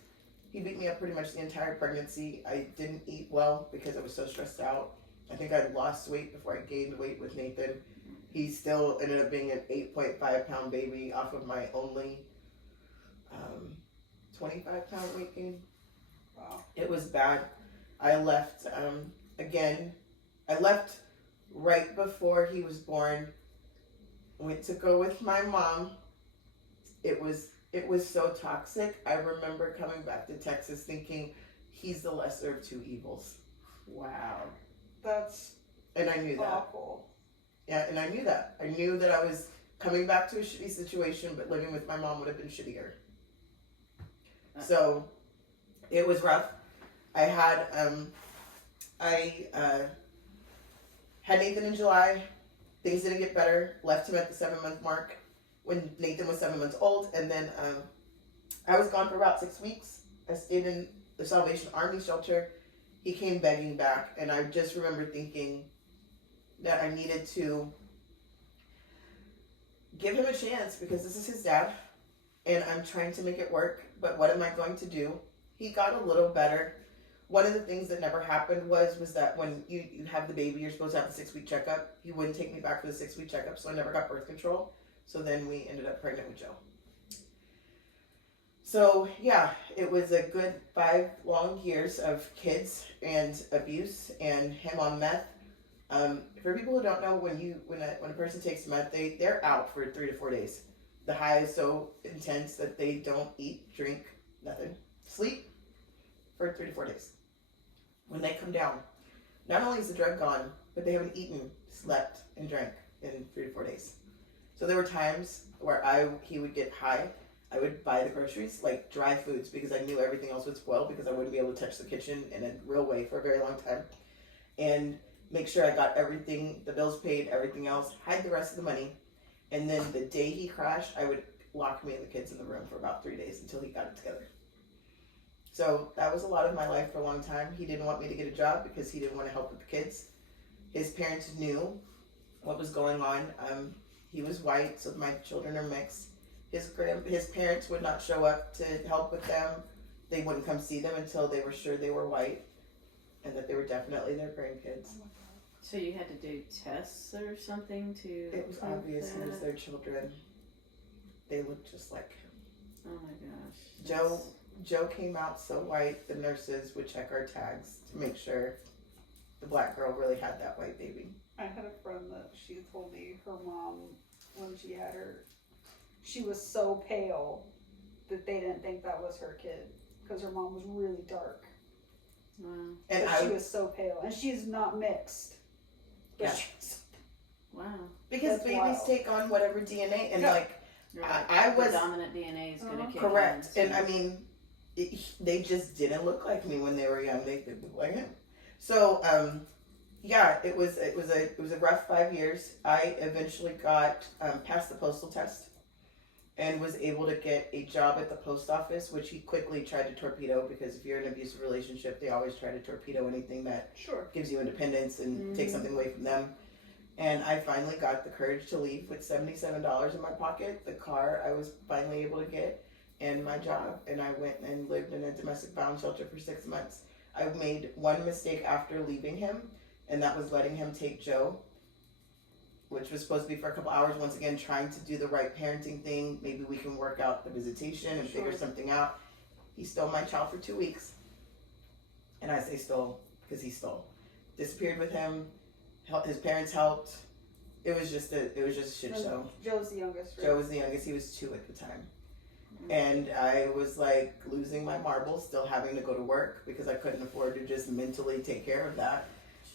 He beat me up pretty much the entire pregnancy. I didn't eat well because I was so stressed out. I think I lost weight before I gained weight with Nathan. He still ended up being an 8.5 pound baby off of my only 25 pound weight gain. Wow. It was bad. I left again. I left right before he was born. Went to go with my mom. It was so toxic. I remember coming back to Texas thinking he's the lesser of two evils. Wow. That's And I knew that. awful. Yeah, and I knew that. I knew that I was coming back to a shitty situation, but living with my mom would have been shittier. So it was rough. I had had Nathan in July. Things didn't get better. Left him at the 7-month mark when Nathan was 7 months old, and then I was gone for about 6 weeks. I stayed in the Salvation Army shelter. He came begging back, and I just remember thinking that I needed to give him a chance because this is his dad and I'm trying to make it work, but what am I going to do? He got a little better. One of the things that never happened was that when you have the baby, you're supposed to have the 6-week checkup. He wouldn't take me back for the 6-week checkup, so I never got birth control. So then we ended up pregnant with Joe. So yeah, it was a good 5 long years of kids and abuse and him on meth. For people who don't know, when a person takes meth, they're out for 3 to 4 days. The high is so intense that they don't eat, drink, nothing, sleep for 3 to 4 days. When they come down, not only is the drug gone, but they haven't eaten, slept, and drank in 3 to 4 days. So there were times where he would get high. I would buy the groceries, like dry foods, because I knew everything else would spoil because I wouldn't be able to touch the kitchen in a real way for a very long time. And make sure I got everything, the bills paid, everything else, hide the rest of the money. And then the day he crashed, I would lock me and the kids in the room for about 3 days until he got it together. So that was a lot of my life for a long time. He didn't want me to get a job because he didn't want to help with the kids. His parents knew what was going on. He was white, so my children are mixed. His parents would not show up to help with them. They wouldn't come see them until they were sure they were white and that they were definitely their grandkids. So you had to do tests or something to... It was prove obvious it was that? their children. They looked just like him. Oh my gosh. Joe came out so white, the nurses would check our tags to make sure the black girl really had that white baby. I had a friend that she told me her mom, when she had her, she was so pale that they didn't think that was her kid because her mom was really dark. Wow. And She was so pale, and she's not mixed. But Yeah. she was, Wow. because That's babies wild. take on whatever DNA, and Yeah. like Right. I was the dominant DNA is going to kick correct, in. and I mean, they just didn't look like me when they were young. They looked like him. So yeah, it was a rough 5 years. I eventually got passed the postal test and was able to get a job at the post office, which he quickly tried to torpedo because if you're in an abusive relationship, they always try to torpedo anything that sure. gives you independence and take something away from them. And I finally got the courage to leave with $77 in my pocket, the car I was finally able to get, and my job. And I went and lived in a domestic violence shelter for 6 months. I made one mistake after leaving him, and that was letting him take Joe, which was supposed to be for a couple hours. Once again, trying to do the right parenting thing. Maybe we can work out the visitation and figure something out. He stole my child for 2 weeks. And I say stole because he stole. Disappeared with him. His parents helped. It was just a shit show. Joe's the youngest. Right? Joe was the youngest. He was 2 at the time. And I was like losing my marbles, still having to go to work because I couldn't afford to just mentally take care of that.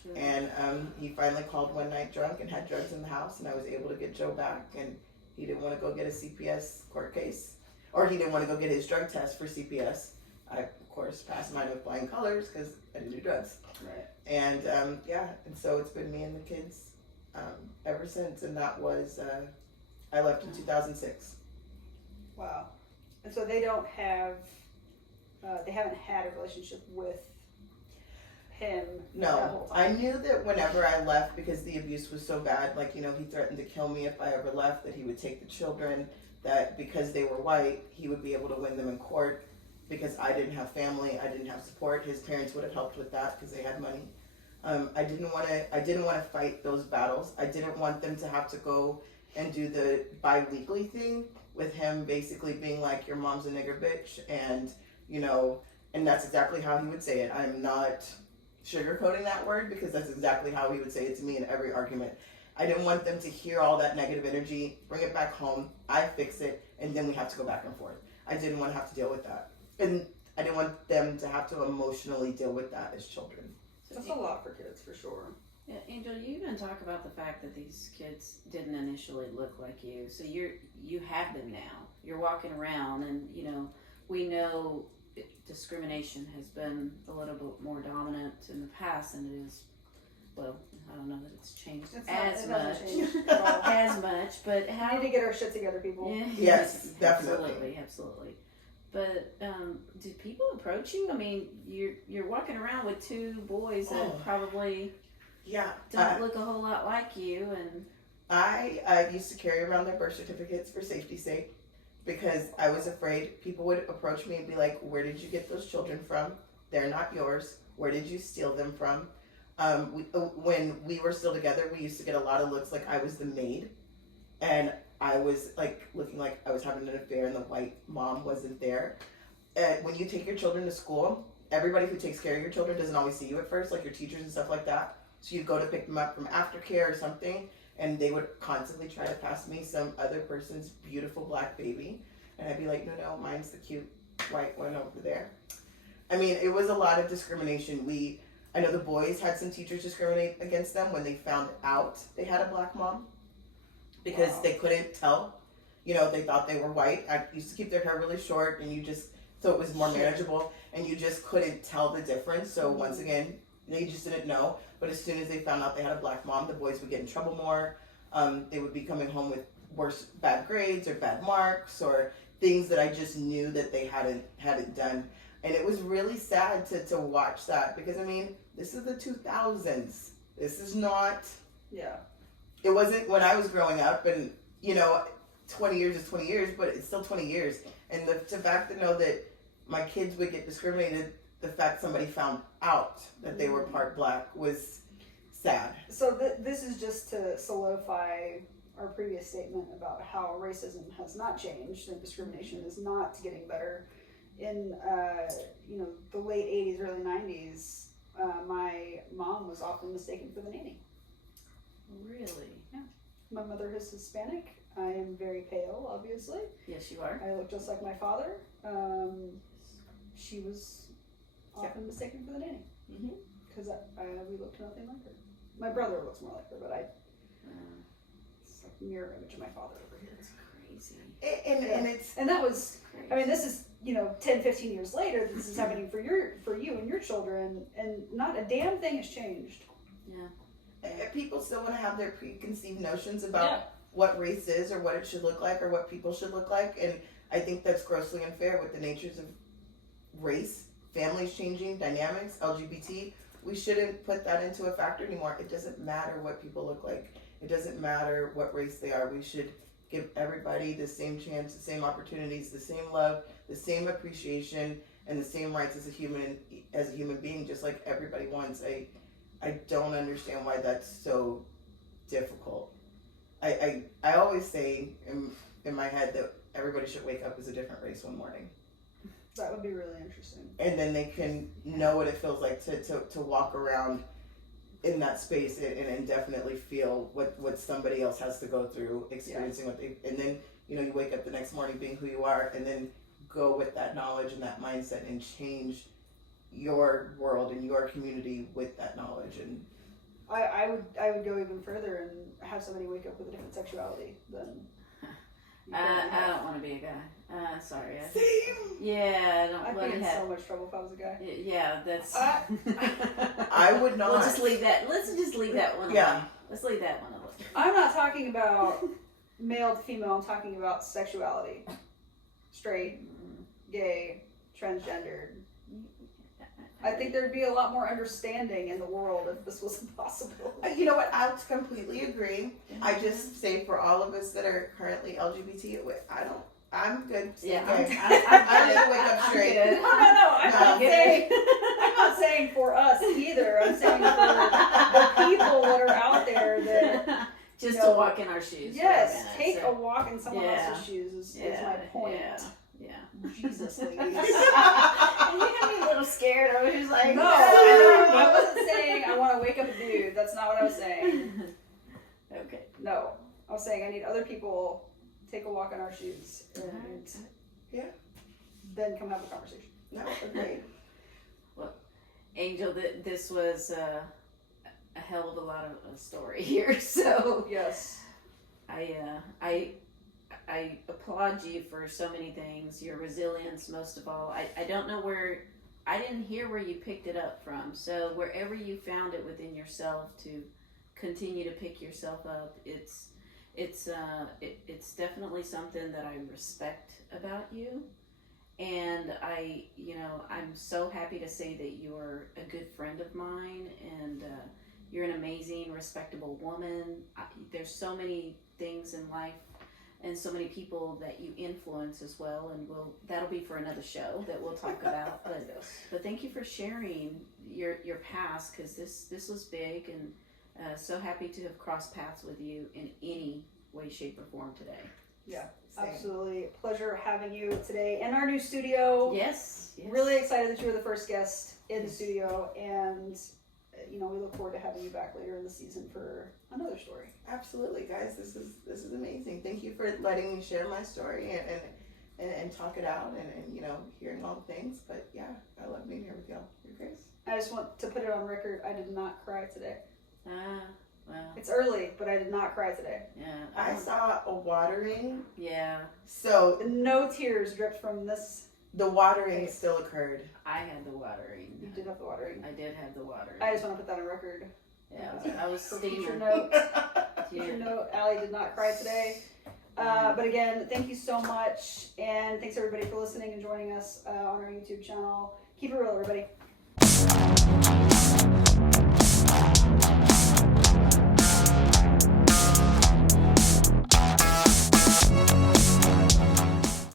Sure. And he finally called one night drunk and had drugs in the house, and I was able to get Joe back. And he didn't want to go get a CPS court case, or he didn't want to go get his drug test for CPS. I, of course, passed mine with flying colors because I didn't do drugs. Right. And yeah, and so it's been me and the kids ever since. And that was I left in 2006. Wow. And so they don't have, they haven't had a relationship with him. That No, whole I time. knew that whenever I left, because the abuse was so bad, like, you know, he threatened to kill me if I ever left, that he would take the children, that because they were white, he would be able to win them in court. Because I didn't have family, I didn't have support. His parents would have helped with that because they had money. I didn't want to fight those battles. I didn't want them to have to go and do the bi-weekly thing with him basically being like, your mom's a nigger bitch, and you know, and that's exactly how he would say it. I'm not sugarcoating that word because that's exactly how he would say it to me in every argument. I didn't want them to hear all that negative energy, bring it back home, I fix it, and then we have to go back and forth. I didn't want to have to deal with that. And I didn't want them to have to emotionally deal with that as children. That's a lot for kids, for sure. Yeah, Angel, you even talk about the fact that these kids didn't initially look like you. So you have them now. You're walking around, and you know we know discrimination has been a little bit more dominant in the past than it is. Well, I don't know that it's changed It as doesn't much, change at all. as much. But We how? need to get our shit together, people. Yeah, Yes, definitely. absolutely. But do people approach you? I mean, you're walking around with 2 boys that probably Yeah. don't look a whole lot like you, and I used to carry around their birth certificates for safety's sake because I was afraid people would approach me and be like, "Where did you get those children from? They're not yours. Where did you steal them from?" When we were still together, we used to get a lot of looks like I was the maid, and I was like looking like I was having an affair, and the white mom wasn't there. When you take your children to school, everybody who takes care of your children doesn't always see you at first, like your teachers and stuff like that. So you go to pick them up from aftercare or something, and they would constantly try to pass me some other person's beautiful black baby, and I'd be like, no, mine's the cute white one over there. I mean, it was a lot of discrimination. I know the boys had some teachers discriminate against them when they found out they had a black mom because Wow. they couldn't tell. They thought they were white. I used to keep their hair really short, and so it was more manageable, and you just couldn't tell the difference. So once again, they just didn't know. But as soon as they found out they had a black mom, the boys would get in trouble more. They would be coming home with bad grades or bad marks or things that I just knew that they hadn't done. And it was really sad to watch that because, I mean, this is the 2000s. This is not, Yeah. it wasn't when I was growing up, and, 20 years is 20 years, but it's still 20 years. And the fact to know that my kids would get discriminated, the fact somebody found out that they were part black was sad. So this is just to solidify our previous statement about how racism has not changed and discrimination is not getting better. In the late 80s, early 90s, my mom was often mistaken for the nanny. Really? My mother is Hispanic. I am very pale, obviously. Yes, you are. I look just like my father. She was often mistaken for the nanny because we looked nothing like her. My brother looks more like her, but it's like a mirror image of my father over here. That's crazy. And that was, Crazy. I mean, this is 10, 15 years later. This is happening for you and your children, and not a damn thing has changed. people still want to have their preconceived notions about what race is or what it should look like or what people should look like, and I think that's grossly unfair with the natures of race, families changing, dynamics, LGBT. We shouldn't put that into a factor anymore. It doesn't matter what people look like. It doesn't matter what race they are. We should give everybody the same chance, the same opportunities, the same love, the same appreciation, and the same rights as a human being, just like everybody wants. I don't understand why that's so difficult. I always say in my head that everybody should wake up as a different race one morning. That would be really interesting. And then they can know what it feels like to walk around in that space and definitely feel what somebody else has to go through, experiencing what they, and then, you wake up the next morning being who you are, and then go with that knowledge and that mindset and change your world and your community with that knowledge. And I would go even further and have somebody wake up with a different sexuality than. I don't want to be a guy. Sorry. Same. Yeah, I don't I'd want be to in have. so much trouble if I was a guy. Yeah, that's. I would not. We'll just leave that. Let's just leave that one. Yeah. Alone. Let's leave that one alone. I'm not talking about male to female. I'm talking about sexuality. Straight, gay, transgendered. I think there'd be a lot more understanding in the world if this was possible. You know what? I completely agree. I just say for all of us that are currently LGBT, I'm good. Yeah, Okay. I need to wake up straight. No, I'm No, not get saying. I'm not saying for us either. I'm saying for the people that are out there that. Just You know, to walk in our shoes. Yes, for a minute, take so. a walk in someone else's shoes is my point. Yeah. Jesus, ladies. And you got me a little scared. I was just like, No, I wasn't saying I want to wake up a dude. That's not what I was saying. Okay. No, I was saying I need other people take a walk in our shoes and then come have a conversation. No, agreed. Angel, this was a hell of a lot of a story here. So Yes. I applaud you for so many things. Your resilience, most of all. I don't know I didn't hear where you picked it up from. So wherever you found it within yourself to continue to pick yourself up, it's definitely something that I respect about you. And I'm so happy to say that you're a good friend of mine, and You're an amazing, respectable woman. There's so many things in life and so many people that you influence as well, and that'll be for another show that we'll talk about. But thank you for sharing your past, because this was big, and so happy to have crossed paths with you in any way, shape, or form today. Yeah, Same. absolutely. Pleasure having you today in our new studio. Yes. Really excited that you were the first guest in the studio, and we look forward to having you back later in the season for another story. Absolutely, guys. This is amazing. Thank you for letting me share my story and talk it out and hearing all the things. But yeah, I love being here with y'all. You're great. I just want to put it on record. I did not cry today. Well. It's early, but I did not cry today. Yeah. I saw a watering. Yeah. So no tears dripped from this. the watering still occurred. I had the watering. You did have the watering. I did have the watering. I just want to put that on record. Yeah, I was For steaming. future note, Allie did not cry today. But again, thank you so much, and thanks everybody for listening and joining us on our YouTube channel. Keep it real, everybody.